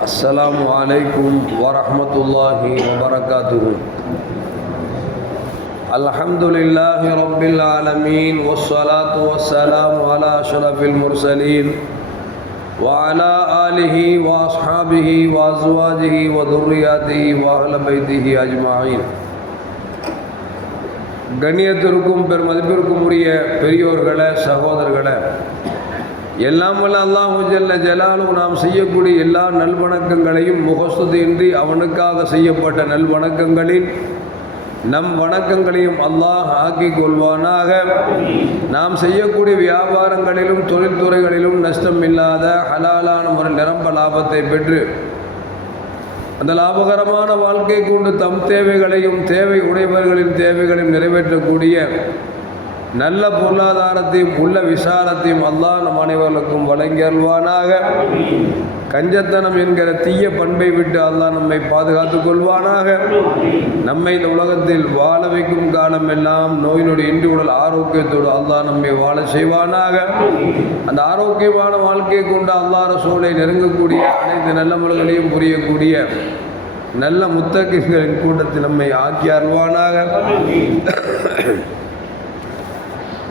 السلام عليكم ورحمة الله وبركاته الحمد لله رب العالمين والصلاة والسلام على أشرف المرسلين وعلى آله وأصحابه وأزواجه وذرياته وأهل بيته أجمعين கண்ணியத்திற்கும் பெருமதிப்பிற்கும் உரிய பெரியோர்களே சகோதரர்களே எல்லாம் வல்ல அல்லாஹு ஜல்ல ஜலாலும் நாம் செய்யக்கூடிய எல்லா நல்வணக்கங்களையும் முகஸ்துதியின்றி அவனுக்காக செய்யப்பட்ட நல்வணக்கங்களில் நம் வணக்கங்களையும் அல்லாஹ் ஆக்கிக் கொள்வானாக. நாம் செய்யக்கூடிய வியாபாரங்களிலும் தொழில்துறைகளிலும் நஷ்டம் இல்லாத ஹலாலான ஒரு நிரம்ப லாபத்தை பெற்று அந்த லாபகரமான வாழ்க்கை கொண்டு தம் தேவைகளையும் தேவை உடையவர்களின் தேவைகளையும் நிறைவேற்றக்கூடிய நல்ல பொருளாதாரத்தையும் உள்ள விசாலத்தையும் அல்லாஹ் நம் அனைவர்களுக்கும் வழங்கி அல்வானாக கஞ்சத்தனம் என்கிற தீய பண்பை விட்டு அல்லாஹ் நம்மை பாதுகாத்துக் கொள்வானாக. நம்மை இந்த உலகத்தில் வாழ வைக்கும் காலம் எல்லாம் நோய் நொடி உடல் ஆரோக்கியத்தோடு அல்லாஹ் நம்மை வாழ செய்வானாக. அந்த ஆரோக்கியமான வாழ்க்கையை கொண்டு அல்லாஹ் ரசூலை நெருங்கக்கூடிய அனைத்து நல்ல முறைகளையும் புரியக்கூடிய நல்ல முத்தகிகளின் கூட்டத்தில் நம்மை ஆக்கி அருள்வானாக.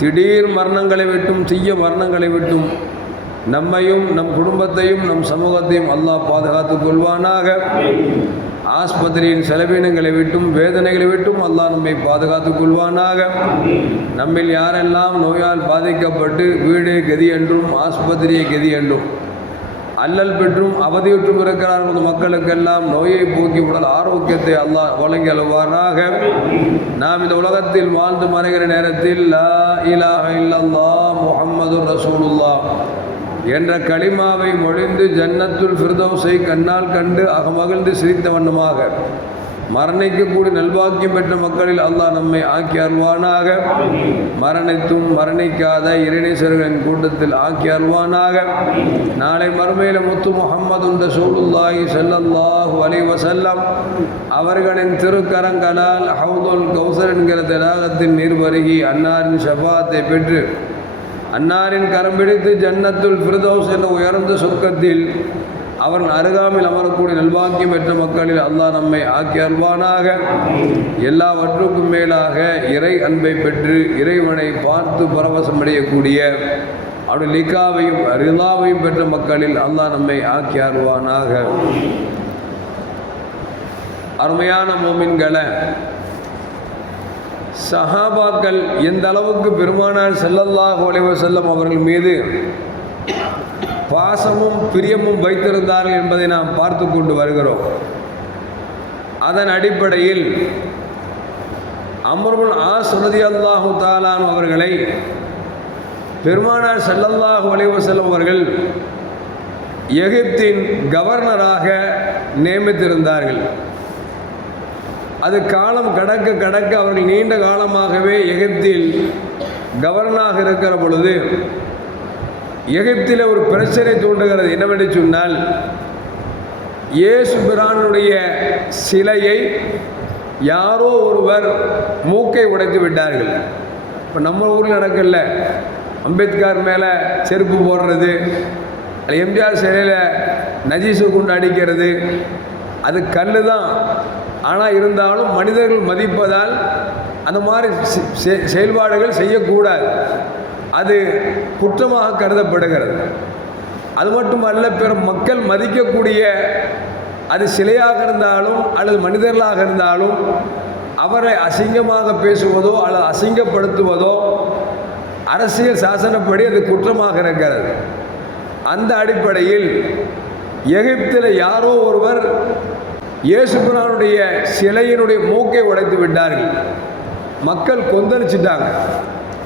திடீர் மரணங்களை விட்டும் தீய மரணங்களை விட்டும் நம்மையும் நம் குடும்பத்தையும் நம் சமூகத்தையும் அல்லாஹ் பாதுகாத்துக் கொள்வானாக. ஆஸ்பத்திரியின் செலவினங்களை விட்டும் வேதனைகளை விட்டும் அல்லாஹ் நம்மை பாதுகாத்துக் கொள்வானாக. நம்மில் யாரெல்லாம் நோயால் பாதிக்கப்பட்டு வீடு கதி என்றும் ஆஸ்பத்திரியை கதி என்றும் அல்லல் பெற்றும் அவதியுற்றும் இருக்கிறார்கள் அந்த மக்களுக்கெல்லாம் நோயை போக்கி உடல் ஆரோக்கியத்தை அல்லாஹ் வழங்கி அழுவாராக நாம் இந்த உலகத்தில் வாழ்ந்து மறைகிற நேரத்தில் லா இலாஹ இல்லல்லா முஹம்மது ரசூலுல்லா என்ற களிமாவை மொழிந்து ஜன்னத்துல் ஃபிர்தௌஸை கண்ணால் கண்டு அகமகிழ்ந்து சிரித்த வண்ணமாக. மரணிக்கக்கூடிய நல்வாக்கியம் பெற்ற மக்களில் அல்லாஹ் நம்மை ஆக்கி அருள்வானாக. மரணித்தும் மரணிக்காத இறைநேசர்களின் கூட்டத்தில் ஆக்கி அருள்வானாக. நாளை மறுமையில் முத்து முகம்மது சூலுல்லாஹி ஸல்லல்லாஹு செல்லல்லாஹு அலைவசல்லம் அவர்களின் திருக்கரங்களால் ஹவுதுல் கௌசர் என்கிற தடாகத்தின் நீர் வருகி அன்னாரின் ஷபாத்தை பெற்று அன்னாரின் கரம் பிடித்து ஜன்னத்துல் பிரதோஸ் என்ற உயர்ந்த சொர்க்கத்தில் அவர்கள் அருகாமையில் அமரக்கூடிய நல்வாக்கியம் பெற்ற மக்களில் அல்லாஹ் நம்மை ஆக்கி அல்வானாக எல்லாவற்றுக்கும் மேலாக இறை அன்பை பெற்று இறைவனை பார்த்து பரவசம் அடையக்கூடிய அவருடைய லிக்காவையும் ரிலாவையும் பெற்ற மக்களில் அல்லாஹ் நம்மை ஆக்கி அருவானாக அருமையான மோமின்களை சஹாபாக்கள் எந்த அளவுக்கு பெருமானார் செல்லல்லாஹு அலைஹி வஸல்லம் அவர்கள் மீது பாசமும் பிரியமும் வைத்திருந்தார்கள் என்பதை நாம் பார்த்து கொண்டு வருகிறோம். அதன் அடிப்படையில் அமர்வுல் ஆ சுரதி அல்லாஹு தாலான் அவர்களை பெருமானார் செல்லல்லாஹு அலைவசல்லம் அவர்கள் எகிப்தின் கவர்னராக நியமித்திருந்தார்கள். அது காலம் கடக்க கடக்க அவர்கள் நீண்ட காலமாகவே எகிப்தில் கவர்னராக இருக்கிற பொழுது எகிப்தில் ஒரு பிரச்சனை தோன்றுகிறது. என்னவென்று சொன்னால் இயேசு பிரானுடைய சிலையை யாரோ ஒருவர் மூக்கை உடைத்து விட்டார்கள். இப்போ நம்ம ஊரில் நடக்கல அம்பேத்கர் மேலே செருப்பு போடுறது எம்ஜிஆர் சிலையில் நஜீசு குண்டு அடிக்கிறது அது கல் தான் ஆனால் இருந்தாலும் மனிதர்கள் மதிப்பதால் அந்த மாதிரி செயல்பாடுகள் செய்யக்கூடாது. அது குற்றமாக கருதப்படுகிறது. அது மட்டுமல்ல பிற மக்கள் மதிக்கக்கூடிய அது சிலையாக இருந்தாலும் அல்லது மனிதர்களாக இருந்தாலும் அவரை அசிங்கமாக பேசுவதோ அல்லது அசிங்கப்படுத்துவதோ அரசியல் சாசனப்படி அது குற்றமாக இருக்கிறது. அந்த அடிப்படையில் எகிப்தில் யாரோ ஒருவர் இயேசுபிரானுடைய சிலையினுடைய மூக்கை உடைத்து விட்டார்கள். மக்கள் கொந்தளிச்சிட்டாங்க.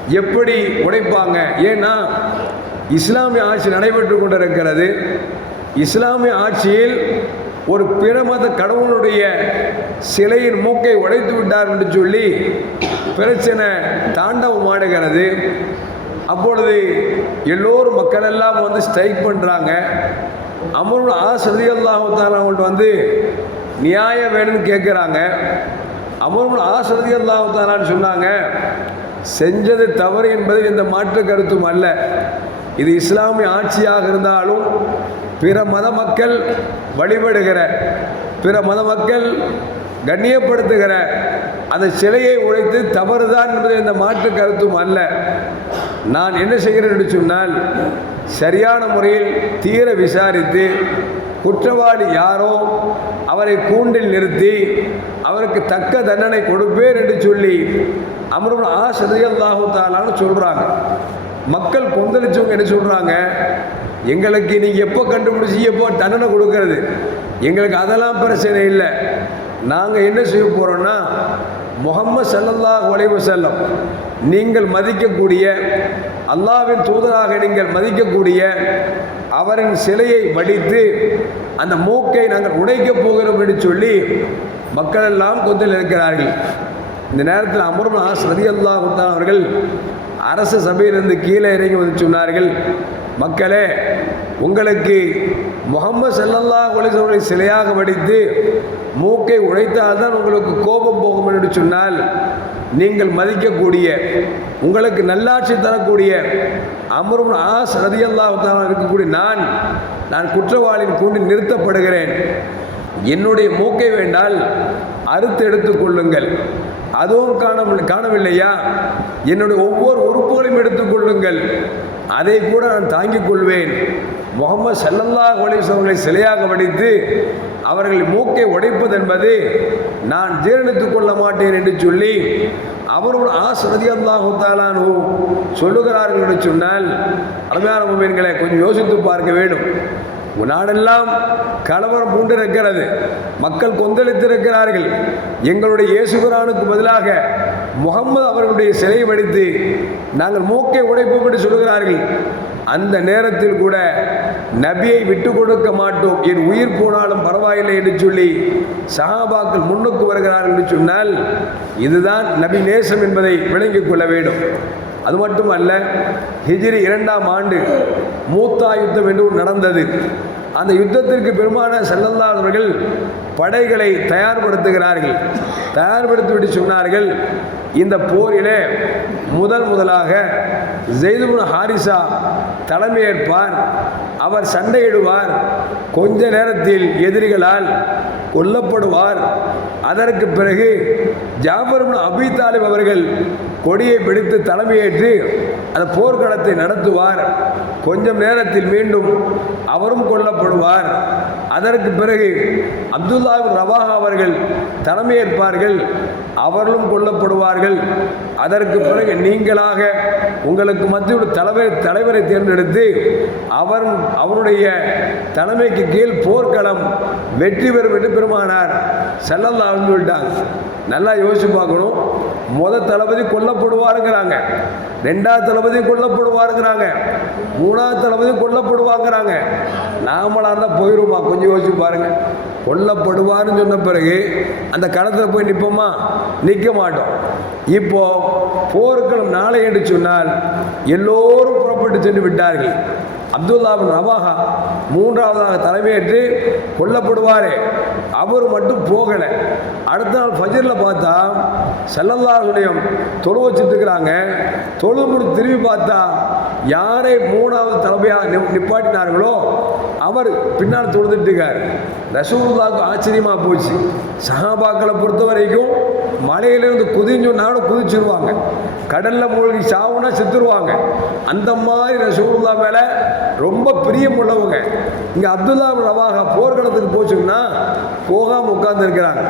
எப்படி உடைப்பாங்க? ஏன்னா இஸ்லாமிய ஆட்சி நடைபெற்று கொண்டிருக்கிறது. இஸ்லாமிய ஆட்சியில் ஒரு பிற மத கடவுளுடைய சிலையின் மூக்கை உடைத்து விட்டார் என்று சொல்லி பிரச்சனை தாண்டவம் ஆடுகிறது. அப்பொழுது எல்லோரும் மக்கள் எல்லாம் வந்து ஸ்ட்ரைக் பண்ணுறாங்க அமருள் ஆசதி அல்லாஹால அவங்கள்ட்ட வந்து நியாயம் வேணும்னு கேட்குறாங்க அமருள் ஆசதி அல்லாஹாலான்னு சொன்னாங்க. செஞ்சது தவறு என்பது எந்த மாற்று கருத்தும் அல்ல. இது இஸ்லாமிய ஆட்சியாக இருந்தாலும் பிற மத மக்கள் வழிபடுகிற பிற மத மக்கள் கண்ணியப்படுத்துகிற அந்த சிலையை உழைத்து தவறுதான் என்பது இந்த மாற்று கருத்தும் அல்ல. நான் என்ன செய்கிறேன் என்று சொன்னால் சரியான முறையில் தீர விசாரித்து குற்றவாளி யாரோ அவரை கூண்டில் நிறுத்தி அவருக்கு தக்க தண்டனை கொடுப்பேன் என்று சொல்லி அமரும் ஆ சதையல்லாஹு தாலான்னு சொல்கிறாங்க மக்கள் கொந்தளிச்சவங்க என்ன சொல்கிறாங்க எங்களுக்கு நீங்கள் எப்போ கண்டுபிடிச்சி எப்போ தண்டனை கொடுக்கறது? எங்களுக்கு அதெல்லாம் பிரச்சனை இல்லை. நாங்கள் என்ன செய்ய போகிறோன்னா முகம்மது சல்லல்லாஹ் உலைவு செல்லம் நீங்கள் மதிக்கக்கூடிய அல்லாவின் தூதராக நீங்கள் மதிக்கக்கூடிய அவரின் சிலையை வடித்து அந்த மூக்கை நாங்கள் உடைக்கப் போகிறோம் என்று சொல்லி மக்களெல்லாம் எல்லாம் இருக்கிறார்கள் இந்த நேரத்தில் அமரும் ஆஸ் ரதி குத்தான் அவர்கள் அரசு சபையிலிருந்து கீழே இறங்கி வந்து சொன்னார்கள் மக்களே உங்களுக்கு முகமது செல்லல்லா ஒலிசவர்களை சிலையாக வடித்து மூக்கை உழைத்தால்தான் உங்களுக்கு கோபம் போகும் என்று சொன்னால் நீங்கள் மதிக்கக்கூடிய உங்களுக்கு நல்லாட்சி தரக்கூடிய அமரும் ஆஸ் ரதியல்லாஹால இருக்கக்கூடிய நான் நான் குற்றவாளியின் கூண்டில் நிறுத்தப்படுகிறேன். என்னுடைய மூக்கை வேண்டால் அறுத்து எடுத்துக் கொள்ளுங்கள். அதுவும் காண காணவில்லையா? என்னுடைய ஒவ்வொரு உறுப்புகளையும் எடுத்துக்கொள்ளுங்கள். அதை கூட நான் தாங்கிக் கொள்வேன். முகமது சல்லல்லா ஒலிசவர்களை சிலையாக வடித்து அவர்கள் மூக்கை உடைப்பது என்பது நான் ஜீரணித்துக் கொள்ள மாட்டேன் என்று சொல்லி அவரோட ஆசிரதி அல்லாஹு சொல்லுகிறார்கள் என்று சொன்னால் அருமையான மீன்களை கொஞ்சம் யோசித்து பார்க்க வேண்டும். நாடெல்லாம் கலவரம் பூண்டிருக்கிறது. மக்கள் கொந்தளித்திருக்கிறார்கள். எங்களுடைய இயேசுகுரானுக்கு பதிலாக முகம்மது அவர்களுடைய சிலையை வடித்து நாங்கள் மூக்கை உடைப்போம் என்று சொல்கிறார்கள் அந்த நேரத்தில் கூட நபியை விட்டு கொடுக்க மாட்டோம். என் உயிர் போனாலும் பரவாயில்லை என்று சொல்லி சஹாபாக்கள் முன்னுக்கு வருகிறார்கள் என்று சொன்னால் இதுதான் நபி நேசம் என்பதை விளங்கிக் கொள்ள வேண்டும். அது மட்டுமல்ல ஹிஜிரி இரண்டாம் ஆண்டு மூத்தா யுத்தம் என்று நடந்தது. அந்த யுத்தத்திற்கு பெருமான செல்லல்லாதவர்கள் படைகளை தயார்படுத்துகிறார்கள். தயார்படுத்திவிட்டு சொன்னார்கள் இந்த போரிலே முதல் முதலாக ஜெய்துபுன் ஹாரிசா தலைமையேற்பார் அவர் சண்டையிடுவார் கொஞ்ச நேரத்தில் எதிரிகளால் கொல்லப்படுவார். அதற்கு பிறகு ஜாபர் அபி தாலிப் அவர்கள் கொடியை பிடித்து தலைமையேற்று அந்த போர்க்களத்தை நடத்துவார். கொஞ்சம் நேரத்தில் மீண்டும் அவரும் கொல்லப்படுவார். அதற்கு பிறகு அப்துல்லா ரவாஹா அவர்கள் தலைமையேற்பார்கள். அவர்களும் கொல்லப்படுவார்கள். அதற்கு பிறகு நீங்களாக உங்களுக்கு மத்தியில் தலைவர் தலைவரை தேர்ந்தெடுத்து அவர் அவருடைய தலைமைக்கு கீழ் போர்க்களம் வெற்றி பெறும் என்று பெருமானார். செல்லல்லா சொல்லிட்டாங்க. நல்லா யோசிச்சு பார்க்கணும். முத தளபதி கொல்லப்படுவாருங்கிறாங்க. ரெண்டாவது தளபதி கொல்லப்படுவாருங்கிறாங்க. மூணாவது தளபதி கொல்லப்படுவாங்கிறாங்க. நாமளாக இருந்தால் போயிடுமா கொஞ்சம் யோசிச்சு பாருங்க. கொல்லப்படுவார்னு சொன்ன பிறகு அந்த களத்தில் போய் நிற்போமா நிற்க மாட்டோம். இப்போ போர்க்களம் நாளை என்று சொன்னால் எல்லோரும் புறப்பட்டு சென்று விட்டார்கள். அப்துல்லாவின் ரவாஹா மூன்றாவதாக தலைமையேற்று கொல்லப்படுவாரே. அவர் மட்டும் போகலை. அடுத்த நாள் ஃபஜரில் பார்த்தா செல்லல்லாருடையும் தொழு வச்சுட்டு இருக்கிறாங்க தொழு முடிச்சு திரும்பி பார்த்தா யாரை மூணாவது தலைமையாக நி- நிப்பாட்டினார்களோ அவர் பின்னால் தொழுதுட்டு இருக்கார். ஆச்சரியமாக போச்சு. சஹாபாக்களை பொறுத்த வரைக்கும் மலையிலிருந்து குதிஞ்சோன்னாலும் குதிச்சிருவாங்க. கடலில் மூழ்கி சாவுனா செத்துருவாங்க. அந்த மாதிரி ரசூல்லா மேலே ரொம்ப பிரியம் உள்ளவங்க இங்கே அப்துல்லா ரவாக போர்க்களத்துக்கு போச்சுன்னா போகாமல் உட்கார்ந்துருக்கிறாங்க.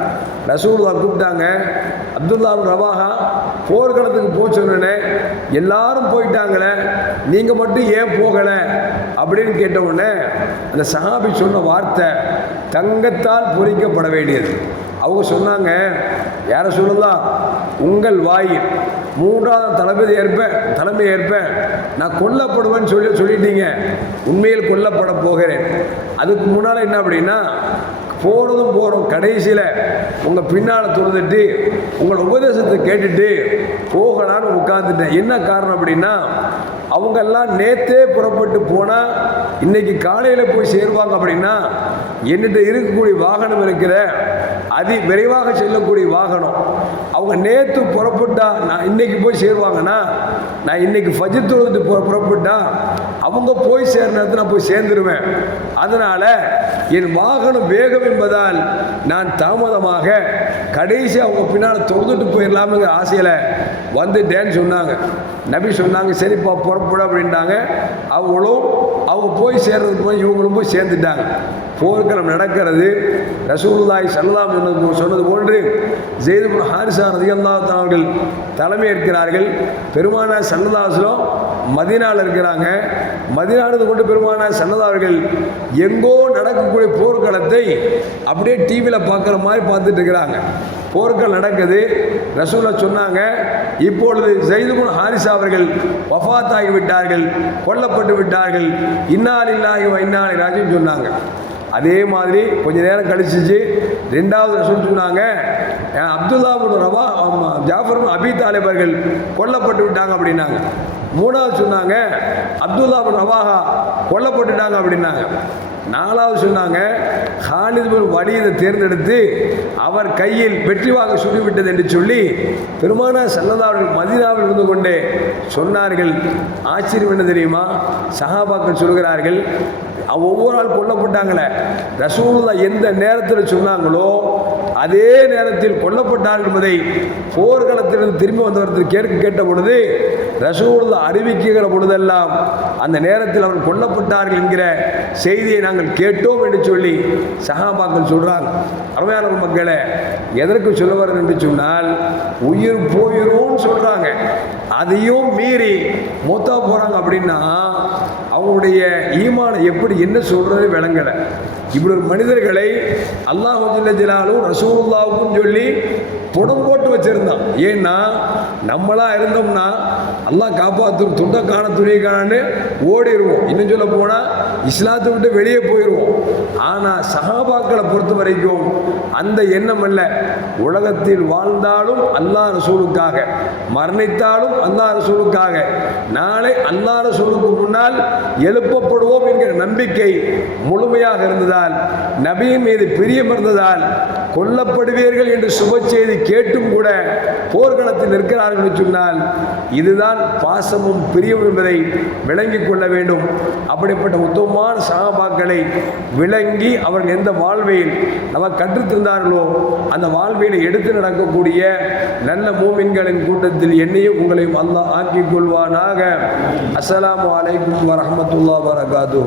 ரசூல்லா கூப்பிட்டாங்க அப்துல்லா ரவாகா போர்க்களத்துக்கு போச்சுன்னே எல்லாரும் போயிட்டாங்களே நீங்கள் மட்டும் ஏன் போகலை? அப்படின்னு கேட்ட உடனே அந்த சஹாபி சொன்ன வார்த்தை தங்கத்தால் பொறிக்கப்பட வேண்டியது. அவங்க சொன்னாங்க யாரை சொல்லுதா உங்கள் வாயில் மூன்றாவது தளபதி ஏற்பேன் தலைமை ஏற்பேன் நான் கொல்லப்படுவேன்னு சொல்லி சொல்லிட்டீங்க. உண்மையில் கொல்லப்பட போகிறேன். அதுக்கு முன்னால் என்ன அப்படின்னா போகிறதும் போகிறோம் கடைசியில் உங்கள் பின்னால் துறந்துட்டு உங்கள் உபதேசத்தை கேட்டுட்டு போகலான்னு உட்காந்துட்டேன் என்ன காரணம் அப்படின்னா அவங்கெல்லாம் நேத்தே புறப்பட்டு போனால் இன்னைக்கு காலையில் போய் சேருவாங்க அப்படின்னா என்னிட்ட இருக்கக்கூடிய வாகனம் இருக்கிற அதி விரைவாக செல்லக்கூடிய வாகனம். அவங்க நேற்று புறப்பட்டா நான் இன்னைக்கு போய் சேருவாங்கன்னா நான் இன்னைக்கு ஃபஜர் தொழுது புறப்பட்டா அவங்க போய் சேர்ற நேரத்தில் நான் போய் சேர்ந்துருவேன். அதனால் என் வாகனம் வேகம் என்பதால் நான் தாமதமாக கடைசி அவங்க பின்னால் தொழுதுட்டு போயிடலாமுங்கிற ஆசையில் வந்துட்டேன்னு சொன்னாங்க. நபி சொன்னாங்க சரிப்பா புறப்பட அப்படின்ட்டாங்க. அவங்களும் அவங்க போய் சேர்றதுக்கு போய் இவங்களும் போய் சேர்ந்துட்டாங்க. போர்க்களம் நடக்கிறது. ரசூலுல்லாய் சல்லாம் சொன்னது போன்று ஜெய்துபுல் ஹாரிசா ரதிகல்லாத்தான் அவர்கள் தலைமை ஏற்கிறார்கள். பெருமானா சன்னதாசலம் மதினால இருக்கிறாங்க. மதினானது கொண்டு பெருமானா சன்னதா அவர்கள் எங்கோ நடக்கக்கூடிய போர்க்களத்தை அப்படியே டிவியில் பார்க்குற மாதிரி பார்த்துட்டு இருக்கிறாங்க. போர்கள் நடக்குது. ரசூலா சொன்னாங்க இப்பொழுது ஜெய்துபுன் ஹாரிசா அவர்கள் வஃபாத்தாகி விட்டார்கள் கொல்லப்பட்டு விட்டார்கள். இன்னால் இல்லாஹி இன்னாலி ராஜுன்னு சொன்னாங்க. அதே மாதிரி கொஞ்ச நேரம் கழிச்சிச்சு ரெண்டாவது ரசூல் சொன்னாங்க அப்துல்லா ரவா ஜாஃபரும் அபீத் பின் அபி கொல்லப்பட்டு விட்டாங்க அப்படின்னாங்க. மூணாவது சொன்னாங்க அப்துல்லாபின் ரவாஹா கொல்லப்பட்டுட்டாங்க அப்படின்னாங்க. நாலாவது சொன்னாங்க ஹாலித் பின் வலியதை தேர்ந்தெடுத்து அவர் கையில் வெற்றி வாங்க சுட்டுவிட்டது என்று சொல்லி பெருமானா சல்லதாவர்கள் மதினாவில் இருந்து கொண்டே சொன்னார்கள். ஆச்சரியம் என்ன தெரியுமா? சஹாபாக்கள் சொல்கிறார்கள் ஒவ்வொரு ஆள் கொல்லப்பட்டாங்களே. ரசூலுல்லா எந்த நேரத்தில் சொன்னாங்களோ அதே நேரத்தில் கொல்லப்பட்டார்கள் என்பதை போர்க்களத்திலிருந்து திரும்பி வந்தவர்கள் கேட்க கேட்ட பொழுது ரசூலுல்லா அறிவிக்கிற பொழுதெல்லாம் அந்த நேரத்தில் அவர்கள் கொல்லப்பட்டார்கள் என்கிற செய்தியை நாங்கள் கேட்டோம் என்று சொல்லி சகாபாக்கள் சொல்கிறாங்க அருமையான மக்களை எதற்கு சொல்ல வரேன் என்று சொன்னால் உயிர் போயிரும் சொல்கிறாங்க அதையும் மீறி மூத்தா போகிறாங்க அப்படின்னா அவங்களுடைய ஈமானம் எப்படி என்ன சொல்கிறது விளங்கலை. இப்படி ஒரு மனிதர்களை அல்லாஹ் ஜிலாலும் ரசூல்லாவுக்கும் சொல்லி புடம் போட்டு வச்சிருந்தான். ஏன்னா நம்மளாக இருந்தோம்னா அல்லாஹ் காப்பாற்றும் துண்டை காண துணியை காணன்னு ஓடிடுவோம் இன்னும் சொல்ல போனால் இஸ்லாத்தை விட்டு வெளியே போயிடுவோம் ஆனால் சஹாபாக்களை பொறுத்த வரைக்கும் அந்த எண்ணம் அல்ல. உலகத்தில் வாழ்ந்தாலும் அல்லா ரசூலுக்காக மரணித்தாலும் அல்லா ரசூலுக்காக. நாளை அல்லா ரசூலுக்கு முன்னால் எழுப்பப்படுவோம் என்கிற நம்பிக்கை முழுமையாக இருந்ததால் நபியின் மீது பிரியம் இருந்ததால் கொல்லப்படுவீர்கள் என்று சுப செய்தி கேட்டும் கூட போர்க்களத்தில் நிற்கிறார்கள் என்று சொன்னால் இதுதான் பாசமும் பிரியம் என்பதை விளங்கி கொள்ள வேண்டும். அப்படிப்பட்ட உத்தமமான சகாபாக்களை விளங்கி அவர்கள் எந்த வாழ்வையில் நமக்கு கற்றுத்தந்தார்களோ அந்த வாழ்வையில் எடுத்து நடக்கக்கூடிய நல்ல மூமின்களின் கூட்டத்தில் என்னையும் உங்களையும் அல்லாஹ் ஆக்கிக் கொள்வானாக. அஸ்ஸலாமு அலைக்கும் வரஹ்மத்துல்லாஹி வரகாத்து